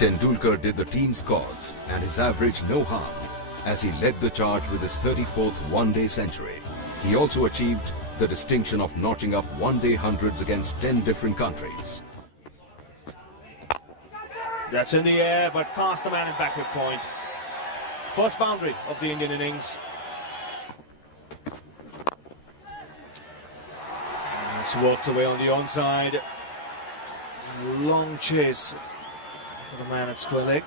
Tendulkar did the team's cause and his average no harm as he led the charge with his 34th one-day century. He also achieved the distinction of notching up one-day hundreds against 10 different countries. That's in the air, but past the man in backward point. First boundary of the Indian innings. It's walked away on the onside. Long chase for the man at square leg.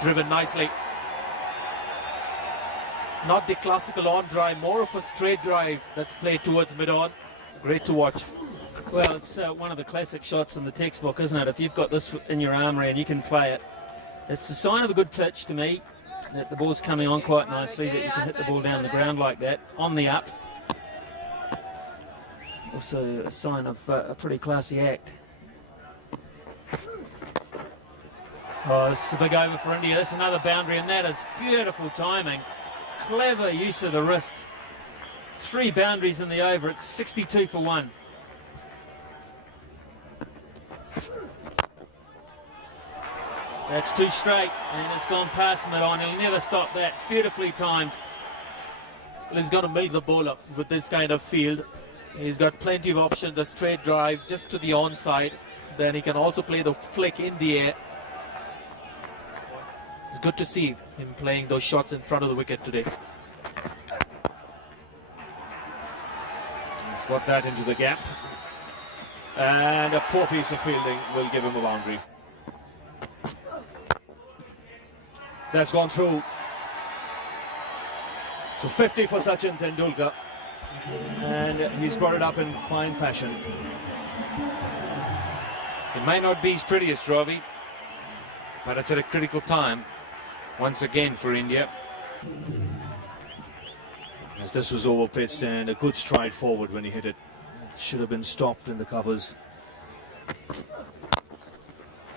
Driven nicely. Not the classical on drive, more of a straight drive that's played towards mid-on. Great to watch. Well, it's one of the classic shots in the textbook, isn't it? If you've got this in your armoury and you can play it, it's a sign of a good pitch to me, that the ball's coming on quite nicely, that you can hit the ball down the ground like that, on the up. Also a sign of a pretty classy act. Oh, this is a big over for India. That's another boundary, and that is beautiful timing. Clever use of the wrist. 3 boundaries in the over. It's 62 for 1. That's 2 straight, and it's gone past mid-on. He'll never stop that. Beautifully timed. Well, he's going to milk the ball up with this kind of field. He's got plenty of options. The straight drive just to the onside. Then he can also play the flick in the air. It's good to see him playing those shots in front of the wicket today. He's got that into the gap. And a poor piece of fielding will give him a boundary. That's gone through. So 50 for Sachin Tendulkar. And he's brought it up in fine fashion. It might not be his prettiest, Ravi, but it's at a critical time once again for India. As this was over pitched, and a good stride forward when he hit it. Should have been stopped in the covers.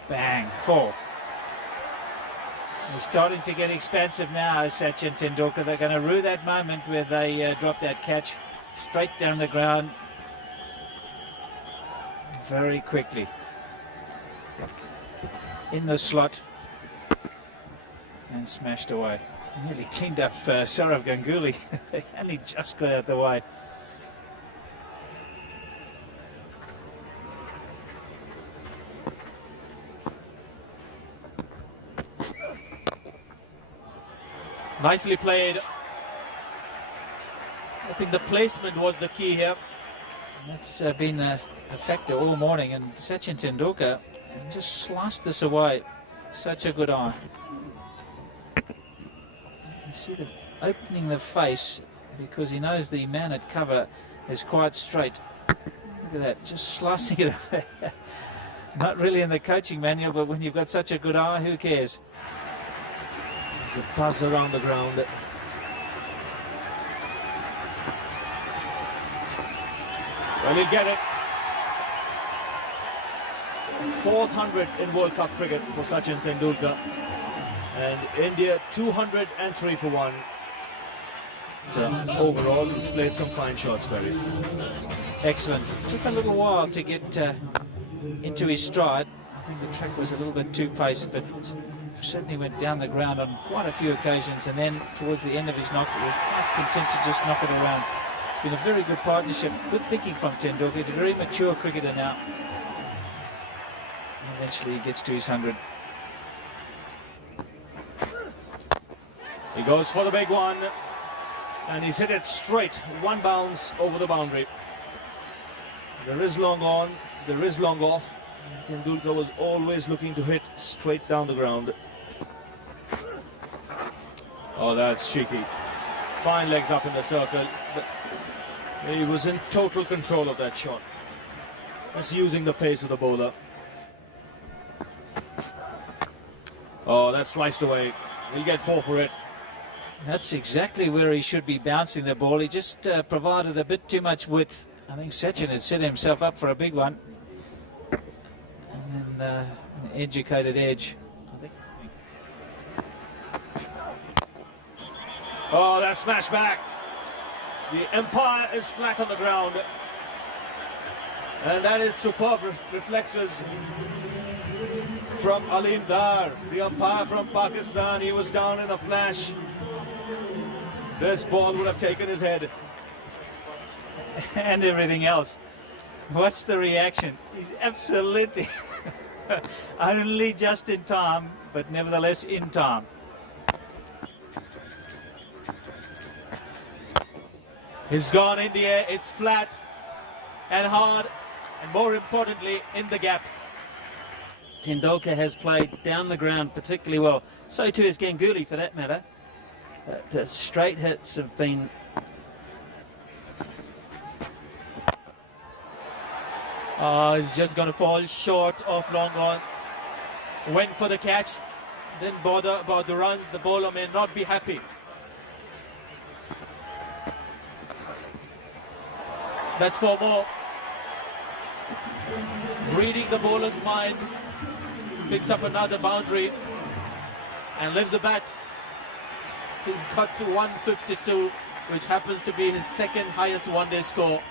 Bang, 4. He's starting to get expansive now, Sachin Tendulkar. They're going to rue that moment where they drop that catch straight down the ground very quickly. In the slot and smashed away. Nearly cleaned up Sourav Ganguly. And he just got out the way. Nicely played. I think the placement was the key here. That's been a factor all morning, and Sachin Tendulkar just sliced this away. Such a good eye. You see the opening the face because he knows the man at cover is quite straight. Look at that, just slicing it away. Not really in the coaching manual, but when you've got such a good eye, who cares? There's a buzz around the ground. And he'll get it. 400 in World Cup cricket for Sachin Tendulkar. And India 203 for 1. Overall, he's played some fine shots, Barry. Excellent. Took a little while to get into his stride. I think the track was a little bit too paced, but certainly went down the ground on quite a few occasions, and then towards the end of his knock, he was quite content to just knock it around. It's been a very good partnership, good thinking from Tendulkar. He's a very mature cricketer now. And eventually he gets to his 100. He goes for the big one, and he's hit it straight, 1 bounce over the boundary. There is long on, there is long off. Tendulkar was always looking to hit straight down the ground. Oh, that's cheeky. Fine legs up in the circle. But he was in total control of that shot. Just using the pace of the bowler. Oh, that's sliced away. He'll get 4 for it. That's exactly where he should be bouncing the ball. He just provided a bit too much width. I think Sachin had set himself up for a big one. And then an educated edge. I think. Oh, that's smashed back. The umpire is flat on the ground. And that is superb reflexes from Alim Dar, the umpire from Pakistan. He was down in a flash. This ball would have taken his head. And everything else. What's the reaction? He's absolutely only just in time, but nevertheless in time. He's gone in the air, it's flat and hard, and more importantly, in the gap. Tendulkar has played down the ground particularly well. So too has Ganguly, for that matter. The straight hits have been... He's just going to fall short of long on. Went for the catch, didn't bother about the runs. The bowler may not be happy. That's 4 more. Reading the bowler's mind, picks up another boundary and lifts the bat. He's got to 152, which happens to be his second highest one-day score.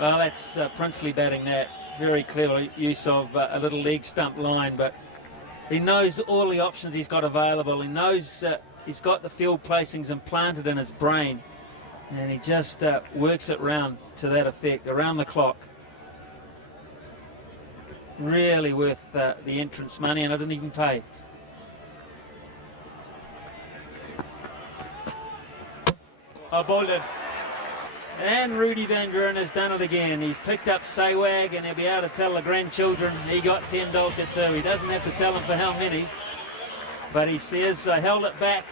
Well, that's Princely batting that. Very clever use of a little leg stump line, but he knows all the options he's got available. He knows he's got the field placings implanted in his brain, and he just works it round to that effect, around the clock. Really worth the entrance money, and I didn't even pay. Bowled in. And Rudy Van Buren has done it again. He's picked up Sehwag, and he'll be able to tell the grandchildren he got Tendulkar too. He doesn't have to tell them for how many, but he says, I held it back.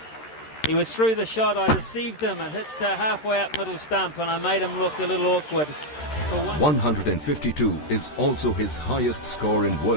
He was through the shot, I deceived him and hit halfway up middle stump, and I made him look a little awkward. 152 is also his highest score in world.